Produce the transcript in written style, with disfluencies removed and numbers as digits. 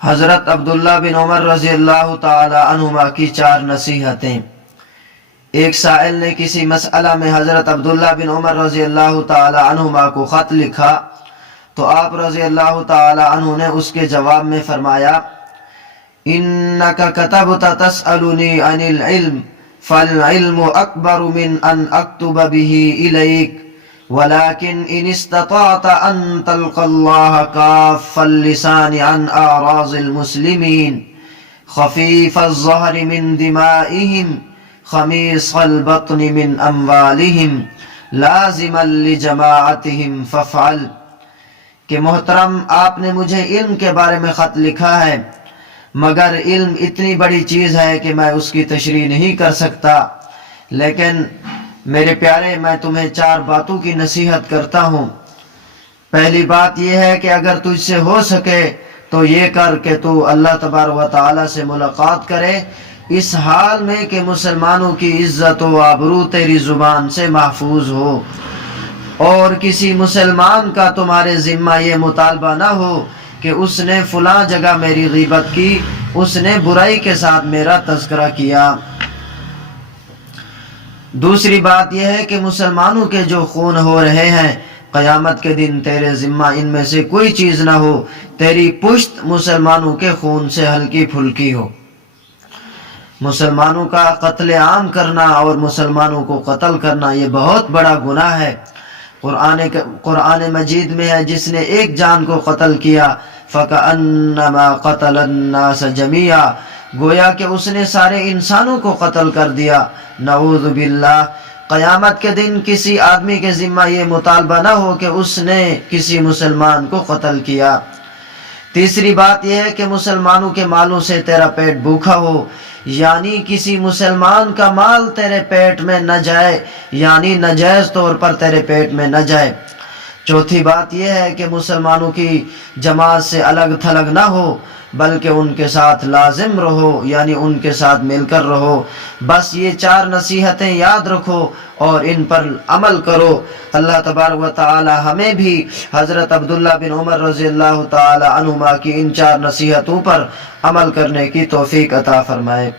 حضرت عبداللہ بن عمر رضی اللہ تعالی عنہما کی 4 نصیحتیں۔ ایک سائل نے کسی مسئلہ میں حضرت عبداللہ بن عمر رضی اللہ تعالی عنہما کو خط لکھا تو آپ رضی اللہ تعالی عنہ نے اس کے جواب میں فرمایا، انک کتبت تسألنی عن العلم فالعلم اکبر من ان اکتب به الیک ولكن ان استطعت ان تلقى الله كاف اللسان عن اعراض المسلمين خفيف الظهر من دمائهم خميص البطن من اموالهم لازما لجماعتهم فافعل، کہ محترم آپ نے مجھے علم کے بارے میں خط لکھا ہے، مگر علم اتنی بڑی چیز ہے کہ میں اس کی تشریح نہیں کر سکتا، لیکن میرے پیارے میں تمہیں 4 باتوں کی نصیحت کرتا ہوں۔ پہلی بات یہ ہے کہ اگر تجھ سے ہو سکے تو یہ کر کہ تو اللہ تبارک و تعالی سے ملاقات کرے اس حال میں کہ مسلمانوں کی عزت و آبرو تیری زبان سے محفوظ ہو، اور کسی مسلمان کا تمہارے ذمہ یہ مطالبہ نہ ہو کہ اس نے فلاں جگہ میری غیبت کی، اس نے برائی کے ساتھ میرا تذکرہ کیا۔ دوسری بات یہ ہے کہ مسلمانوں کے جو خون ہو رہے ہیں، قیامت کے دن تیرے ذمہ ان میں سے کوئی چیز نہ ہو، تیری پشت مسلمانوں کے خون سے ہلکی پھلکی ہو۔ مسلمانوں کا قتل عام کرنا اور مسلمانوں کو قتل کرنا یہ بہت بڑا گناہ ہے۔ قرآن مجید میں ہے، جس نے ایک جان کو قتل کیا فَكَأَنَّمَا قَتَلَ النَّاسَ جَمِيعًا، گویا کہ اس نے سارے انسانوں کو قتل کر دیا۔ نعوذ باللہ، قیامت کے دن کسی آدمی کے ذمہ یہ مطالبہ نہ ہو کہ اس نے کسی مسلمان کو قتل کیا۔ تیسری بات یہ ہے کہ مسلمانوں کے مالوں سے تیرا پیٹ بھوکا ہو، یعنی کسی مسلمان کا مال تیرے پیٹ میں نہ جائے، یعنی ناجائز طور پر تیرے پیٹ میں نہ جائے۔ چوتھی بات یہ ہے کہ مسلمانوں کی جماعت سے الگ تھلگ نہ ہو، بلکہ ان کے ساتھ لازم رہو، یعنی ان کے ساتھ مل کر رہو۔ بس یہ 4 نصیحتیں یاد رکھو اور ان پر عمل کرو۔ اللہ تبارک و تعالی ہمیں بھی حضرت عبداللہ بن عمر رضی اللہ تعالی عنہما کی ان 4 نصیحتوں پر عمل کرنے کی توفیق عطا فرمائے۔